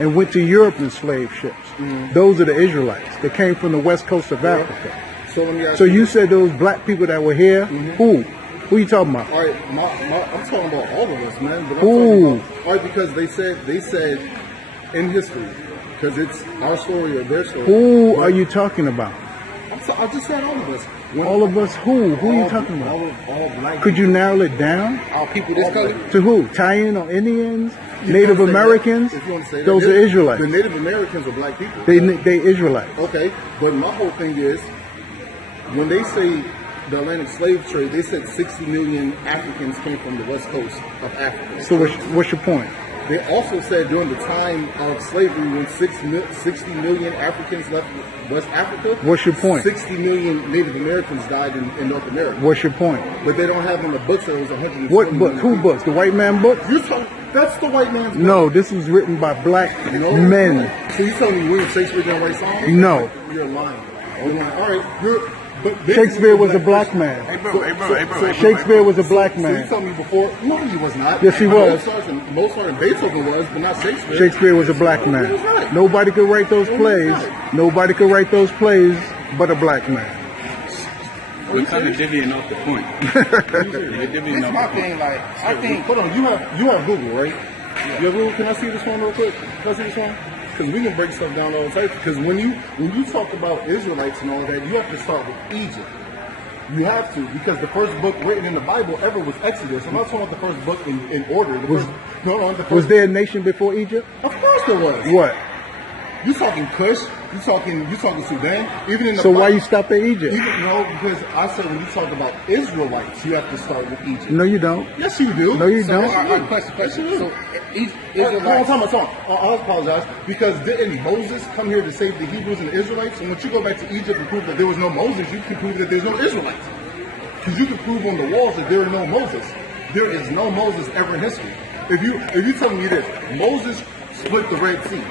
and went to Europe in slave ships. Those are the Israelites. They came from the west coast of Africa. So let me ask So you said those black people that were here, who? Who you talking about? All right, I'm talking about all of us, man. But I'm Who? talking about, all right, because they said in history, because it's our story or their story. Who are you talking about? I just said all of us. All of us who? Who are you talking about? All black. Could you narrow it down? All people this color? To who? Italian or Indians? Native Americans? If you want to say that. Those are Israelites. The Native Americans are black people. They Israelites. Okay, but my whole thing is, when they say the Atlantic slave trade, they said 60 million Africans came from the west coast of Africa. So what's your point? They also said during the time of slavery, when 60 million Africans left West Africa, What's your point? 60 million Native Americans died in North America. What's your point? But they don't have in the books that it was 120 What book? million Who people. books? The white man book? That's the white man's book. No, this was written by black No. men. So you telling me William Shakespeare didn't write songs? No. You're lying. All right, but Shakespeare was a black man. Hey, bro. Shakespeare was a black So you man. told me before? No, he was not. Yes, he was. Mozart and Beethoven was, but not Shakespeare. Shakespeare was a black man. He was not. Nobody could write those plays. Nobody could write those plays but a black man. We're kind of divvying off the point. We're divvying This off my the point. thing. Like, I think Hold on, you have Google, right? You have Google. Can I see this one real quick? Can I see this one? Because we can break stuff down all the time. Because when you talk about Israelites and all that, you have to start with Egypt. You have to, because the first book written in the Bible ever was Exodus. I'm not talking about the first book in order. Was there a nation before Egypt? Of course there was. What? You talking Kush? You talking Sudan? Even in the So why Bible- you stop at Egypt? No, because I said when you talk about Israelites, you have to start with Egypt. No, you don't. Yes, you do. No, you so. don't. Question. So, Hold on. I apologize. Because didn't Moses come here to save the Hebrews and the Israelites? And once you go back to Egypt and prove that there was no Moses, you can prove that there's no Israelites. Because you can prove on the walls that there are no Moses. There is no Moses ever in history. If you telling me this, Moses split the Red Sea.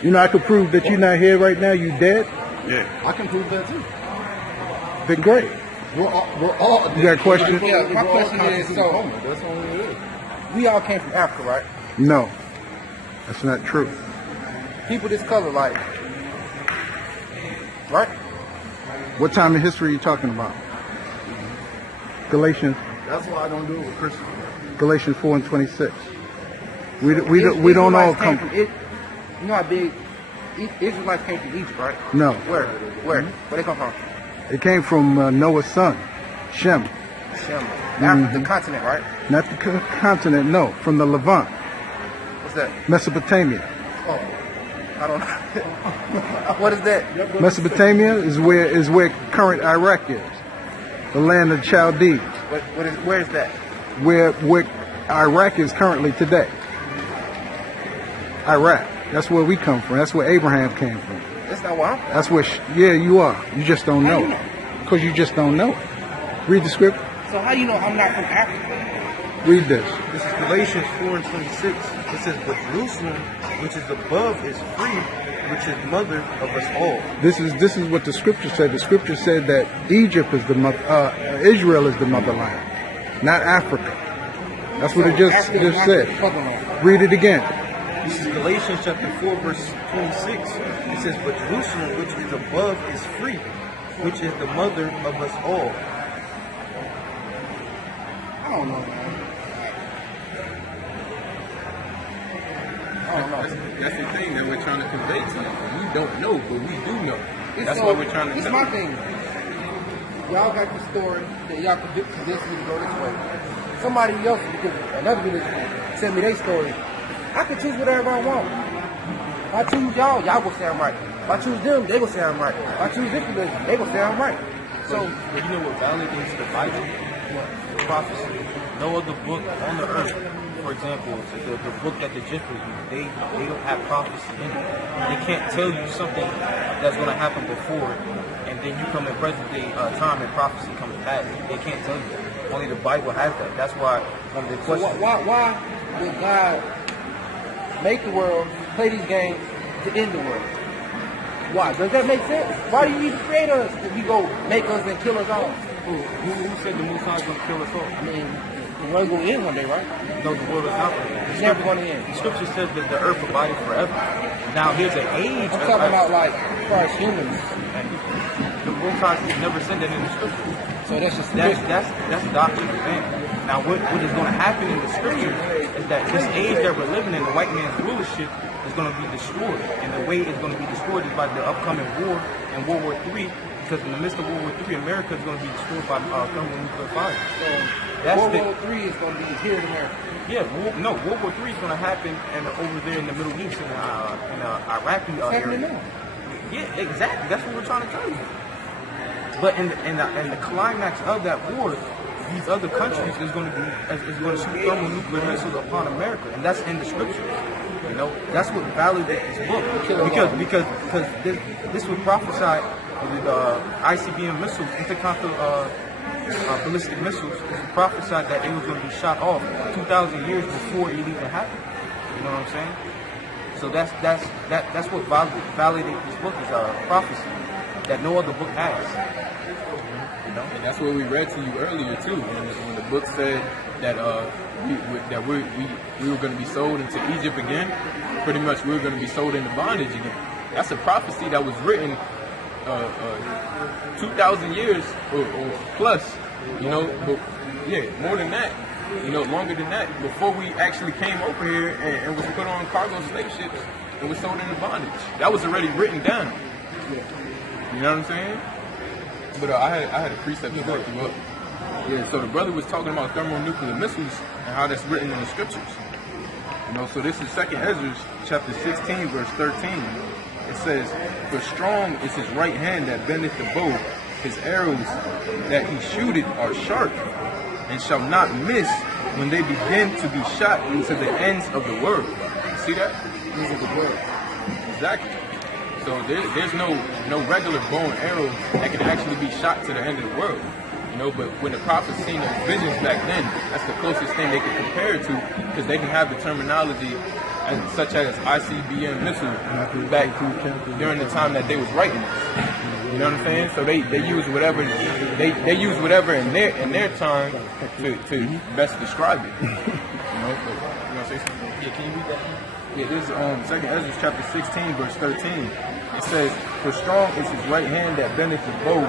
You know, I could prove that you're not here right now. You dead. Yeah. I can prove that too. Then great. We're all. You got a question? Yeah, my question is, so That's all it is. we all came from Africa, right? No, that's not true. People this color, like, right? What time in history are you talking about? Galatians That's why I don't do it with Christians. Galatians 4:26. We don't all Israelites came come. from you know how big Israelites came from Egypt, right? No, Where? Where they come from? it came from Noah's son, Shem. Shem. Africa, the continent, right? Not the continent. No, from the Levant, What's that? Mesopotamia. Oh, I don't know. What is that? Mesopotamia is where current Iraq is, the land of Chaldees, Where is that? where Iraq is currently today. Iraq. That's where we come from. That's where Abraham came from. That's not where I'm from. That's where. Yeah, you are. You just don't How know you it. know? Because you just don't know it. Read the script. So how you know I'm not from Africa? Read this. This is Galatians 4:26. It says, "But Jerusalem, which is above, is free, which is mother of us all." This is what the scripture said. The scripture said that Egypt is the mother, Israel is the motherland, not Africa. That's what it just said. Read it again. This is Galatians chapter 4, verse 26. It says, "But Jerusalem, which is above, is free, which is the mother of us all." I don't know, man. I don't know. That's the thing that we're trying to convey to you. We don't know, but we do know. That's So, why we're trying to It's tell my you. thing. Y'all got the story that y'all convince me to go this way. Somebody else, because another religion, send me their story. I can choose whatever I want. If I choose y'all will say I'm right. If I choose them, they will say I'm right. If I choose this religion, they will say I'm right. So, But you know what validates the Bible? Prophecy. No other book on the earth, for example, the book that the Egyptians use, they don't have prophecy in it. They can't tell you something that's going to happen before, and then you come in present day time and prophecy comes to pass. They can't tell you that. Only the Bible has that. That's why one of the so questions. why did God make the world, play these games to end the world? Why? Does that make sense? Why do you even create us if you go make us and kill us all? Who said the Most High is going to kill us all? I mean, The world's gonna end one day, right? No, the world is not going to end. It's never gonna end. The scripture says that the earth abideth forever. Now, there's an age. I'm talking about like as far as humans. The Most High never said that in the scripture. So that's just That's doctrine of man. Now, what is going to happen in the scripture is that this age that we're living in, the white man's rulership, is going to be destroyed. And the way it's going to be destroyed is by the upcoming war and World War III. Because in the midst of World War III, America is going to be destroyed by thermonuclear fire. So That's World War III is going to be here in America. Yeah, World War III is going to happen over there in the Middle East in Iraqi It's happening area. now. Yeah, exactly. That's what we're trying to tell you. But in the climax of that war, these other countries is going to shoot thermonuclear missiles upon America, and that's in the scriptures. You know, that's what validates this book because this was prophesied with ICBM missiles, intercontinental ballistic missiles. It was prophesied that they was going to be shot off 2,000 years before it even happened. You know what I'm saying? So that's what validates this book is a prophecy that no other book has. You know? And that's what we read to you earlier too, when the book said that we were going to be sold into Egypt again. Pretty much, we were going to be sold into bondage again. That's a prophecy that was written 2,000 years or plus. You know, but yeah, more than that. You know, longer than that. Before we actually came over here and was put on cargo slave ships and was sold into bondage. That was already written down. You know what I'm saying? But I had a precept to back you up. Yeah, so the brother was talking about thermonuclear missiles and how that's written in the scriptures. You know, so this is 2nd Ezra chapter 16, verse 13. It says, "For strong is his right hand that bendeth the bow, his arrows that he shooteth are sharp, and shall not miss when they begin to be shot into the ends of the world." See that? Ends of the world. Exactly. So there's no regular bow and arrow that can actually be shot to the end of the world. You know, but when the prophets seen those visions back then, that's the closest thing they could compare it to, because they can have the terminology such as ICBM missile back during the time that they was writing this. You know what I'm saying? So they use whatever they use whatever in their time to best describe it. You know, but you want to say something? Yeah, can you read that? Yeah, this is 2nd Ezra chapter 16, verse 13. It says, "For strong is his right hand that bendeth the bow,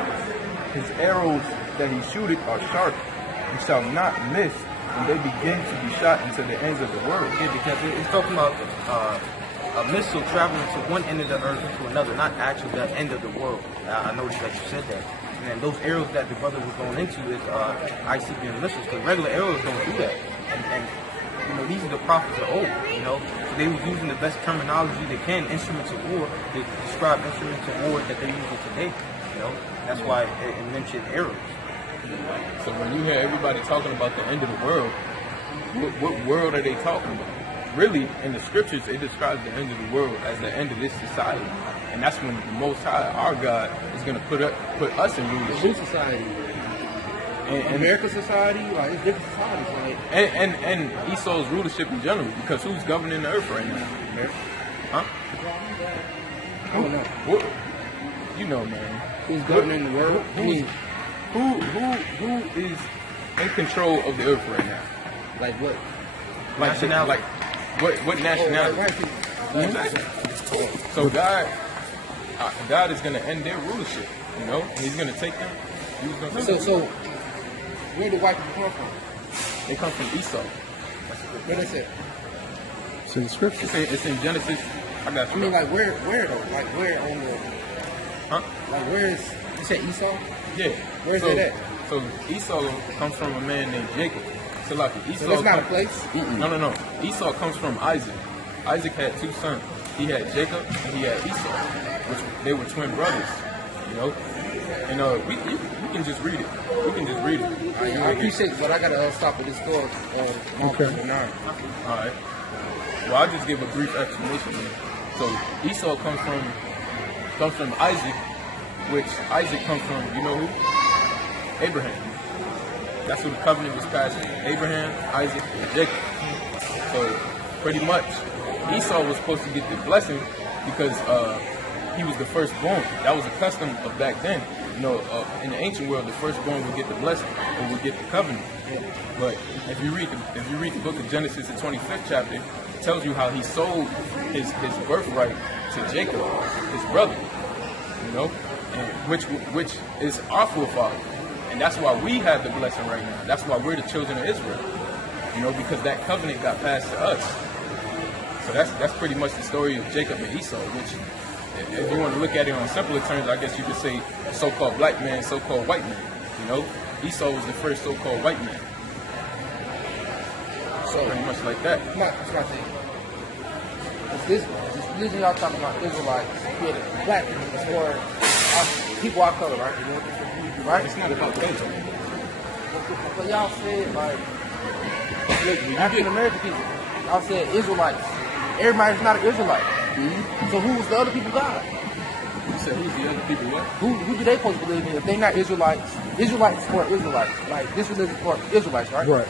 his arrows that he shooteth are sharp, and shall not miss when they begin to be shot into the ends of the world." Yeah, because it's talking about a missile traveling to one end of the earth to another, not actually the end of the world. I noticed that you said that. And those arrows that the brother was going into is ICBM missiles, because regular arrows don't do that. And you know, these are the prophets of old, you know. So they were using the best terminology they can, instruments of war, to describe instruments of war that they're using today. You know, that's why it mentioned arrows. So when you hear everybody talking about the end of the world, what world are they talking about? Really, in the scriptures, it describes the end of the world as the end of this society. And that's when the Most High, our God, is going to put us in rulership. New society. And American society, like it's different societies, like and Esau's rulership in general, because who's governing the earth right now? Huh? I don't know. What? You know, man. Who's governing the world? Who is in control of the earth right now? Like what? Like what nationality? Exactly. So God is going to end their rulership. You know, and He's going to take them. So where do white people come from? They come from Esau. What is it? It's in the scripture. It's in Genesis. I got you. I mean, like where though? Like where on the? Huh? Like where is? You said Esau? Yeah. Where's it at? So Esau comes from a man named Jacob. So like Esau. So that's not a place. No. Esau comes from Isaac. Isaac had two sons. He had Jacob and he had Esau, which they were twin brothers. You know, and we can just read it. We can just read it. I appreciate it, but I gotta stop at this store. Okay. 9. All right. Well, I'll just give a brief explanation here. So Esau comes from Isaac, which Isaac comes from, you know who? Abraham. That's who the covenant was passed with. Abraham, Isaac, and Jacob. So pretty much Esau was supposed to get the blessing because he was the firstborn. That was a custom of back then. You know, in the ancient world, the firstborn would get the blessing or would get the covenant. But if you read the book of Genesis, the 25th chapter, it tells you how he sold his birthright to Jacob, his brother. You know, and which is our forefather, and that's why we have the blessing right now. That's why we're the children of Israel. You know, because that covenant got passed to us. So that's pretty much the story of Jacob and Esau. Which, if you want to look at it on simpler terms, I guess you could say so-called black man, so-called white man. You know, Esau was the first so-called white man. So pretty much like that. That's my thing. This religion y'all talking about Israelites, yeah, the black people, it's for people our color, right? You know, right? It's not about culture. But y'all said, like, look, African American people, y'all said Israelites. Everybody's not an Israelite. Mm-hmm. So who's the other people God? You said who's the other people what? Who do they supposed to believe in if they're not Israelites? Israelites for Israelites. Like, this religion is for Israelites, right? Right.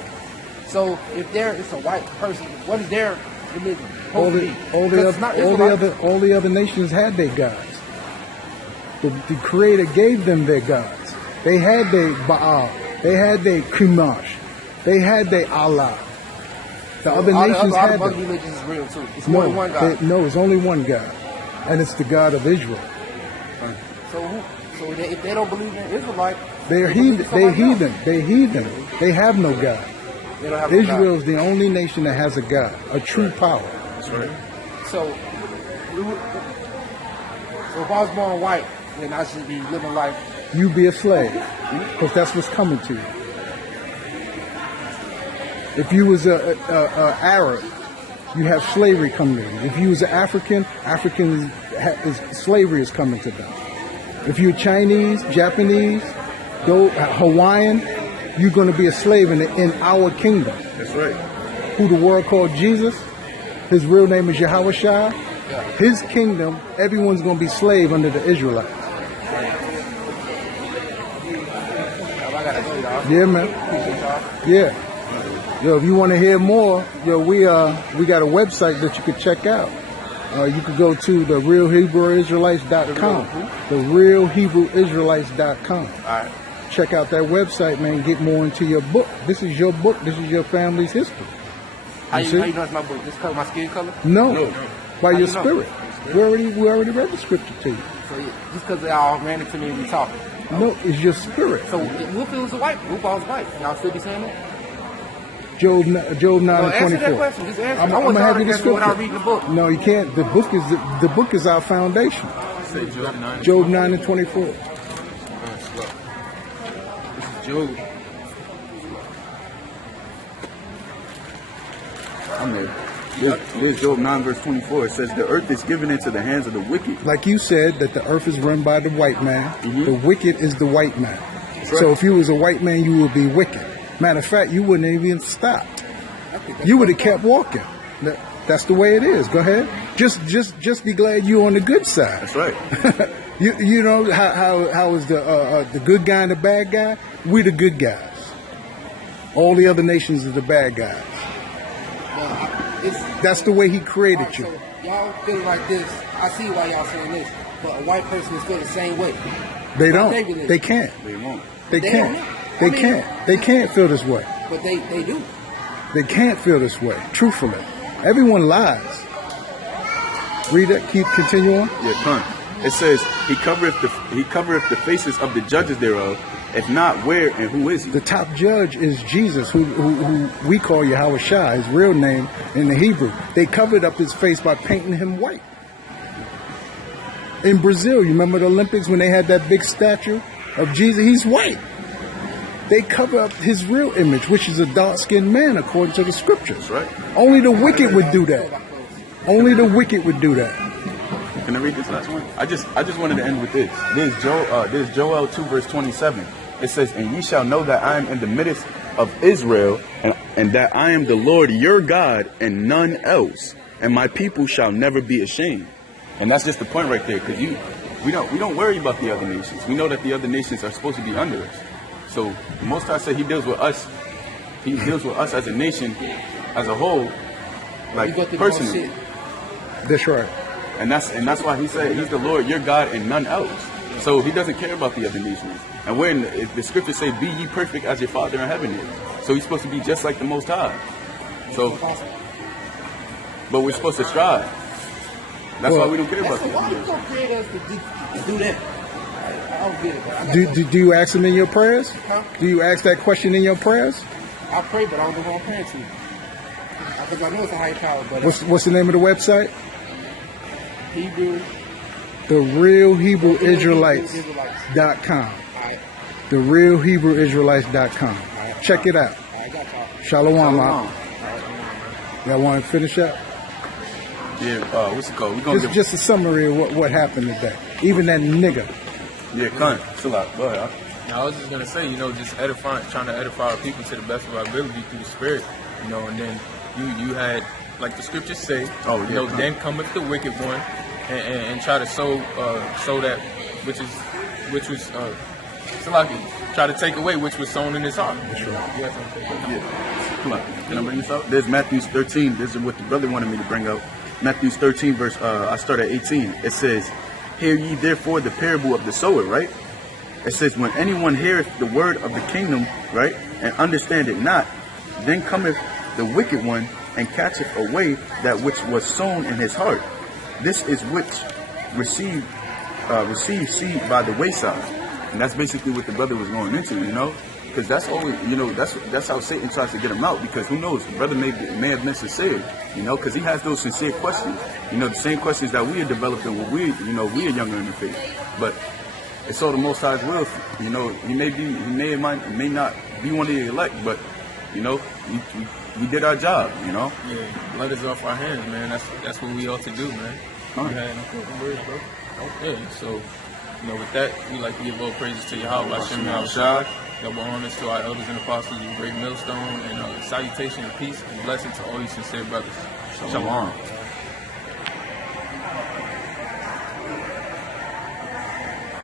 So if it's a white person, what is their religion? All the other nations had their gods. The Creator gave them their gods. They had their Baal. They had their Kimash. They had their Allah. The other nations had other them. religions is real too. It's more than one God. No, it's only one God, and it's the God of Israel. So if they don't believe in Israelite, They're heathen. They're heathen. They have no God. they don't have Israel a is the only nation that has a God, a true power. That's right. God. So if I was born white, then I should be living life. You be a slave, because that's what's coming to you. If you was a Arab, you have slavery coming to you. If you was an African, slavery is coming to them. If you're Chinese, Japanese, Hawaiian, you're going to be a slave in our kingdom. That's right. Who the world called Jesus, his real name is Yahweh Shai. His kingdom, everyone's going to be slave under the Israelites. I gotta go, y'all. Yeah, man. Appreciate y'all. Yeah. Yo, if you want to hear more, we got a website that you could check out. You could go to the realhebrewisraelites.com. The realhebrewisraelites.com. All right. Check out that website, man. Get more into your book. This is your book. This is your family's history. How see? you know it's my book? Just because of my skin color? No, by your you know? spirit. We already read the scripture to you. So just because they all ran into me and we talking. No, it's your spirit. So if it was a white, if I was white, y'all still be saying that? Job 9 and 24. Answer that question. Just answer. I'm I want gonna have you the y'all to answer without scripture. reading the book. No, you can't. The book is our foundation. Say Job 9. Job 9 and 24. This is Job. I'm there. There's Job 9 verse 24. It says, the earth is given into the hands of the wicked. Like you said, that the earth is run by the white man. Mhm. The wicked is the white man. right. So if you was a white man, you would be wicked. Matter of fact, you wouldn't even stop. You would have kept walking. That's the way it is. Go ahead. Just be glad you're on the good side. That's right. You know how is the good guy and the bad guy? We the good guys. All the other nations are the bad guys. That's the way he created Alright, you. so y'all feeling like this. I see why y'all saying this. But a white person is feel the same way. They don't. They believe. They can't. They won't. They They can't. don't. They I mean- can't. They can't feel this way. But they do. They can't feel this way. Truthfully, everyone lies. Read it. Continue on. Yeah, turn. It says, he covereth the faces of the judges thereof. If not, where and who is he? The top judge is Jesus, who we call Yahweh Shai, his real name in the Hebrew. They covered up his face by painting him white. In Brazil, you remember the Olympics when they had that big statue of Jesus? He's white. They cover up his real image, which is a dark-skinned man, according to the scriptures. That's right. Only the wicked would do that. Only the wicked would do that. Can I read this last one? I just wanted to end with this. There's Joel 2 verse 27. It says, and ye shall know that I am in the midst of Israel, and that I am the Lord your God, and none else, and my people shall never be ashamed. And that's just the point right there, because we don't worry about the other nations. We know that the other nations are supposed to be under us. So the Most High said He deals with us. He deals with us as a nation, as a whole, like You go through the whole personally. shit. That's right. And that's why He said He's the Lord your God and none else. So he doesn't care about the other nations. And we're in the scriptures say, "Be ye perfect as your Father in heaven is." So he's supposed to be just like the Most High. So, but we're supposed to strive. That's why we don't care about So why you gonna create us to do that? I don't get it. Bro. Do you ask them in your prayers? Huh? Do you ask that question in your prayers? I pray, but I don't know who I'm praying to. Because I know it's a higher power, but What's the name of the website? Hebrew. The Real Hebrew Israelites.com. Alright. The Real Hebrew Israelites.com. Check it out. Alright, got y'all. Shalom. Shalom. Y'all want to finish up? Yeah, what's it called? We're gonna Just a summary of what happened today. Even that nigga. yeah, cunt. Chill out. Go ahead. Now, I was just gonna say, just trying to edify our people to the best of our ability through the Spirit, and then you had, like the scriptures say, then cometh the wicked one, and try to sow that which was Salaki, try to take away which was sown in his heart. That's right. Yes, Yeah. Come on. Can I bring this out? There's Matthew 13. This is what the brother wanted me to bring out. Matthew 13, verse, I start at 18. It says, "Hear ye therefore the parable of the sower," right? It says, "When anyone heareth the word of the kingdom, right, and understand it not, then cometh the wicked one and catcheth away that which was sown in his heart. This is which receive seed by the wayside." And that's basically what the brother was going into, because that's always, that's how Satan tries to get him out. Because who knows, the brother may have been sincere, because he has those sincere questions, the same questions that we are developing when we are younger in the faith. But it's all the Most High's will. He may not be one of the elect, but we did our job. Yeah, blood is off our hands, man. That's what we ought to do, man. You had important words, bro. Okay, so. With that, we like to give all praises to Yahweh, Hashem, Yahushua, double honors to our elders and apostles of Great Millstone, and salutation and peace and blessing to all you sincere brothers. Shalom.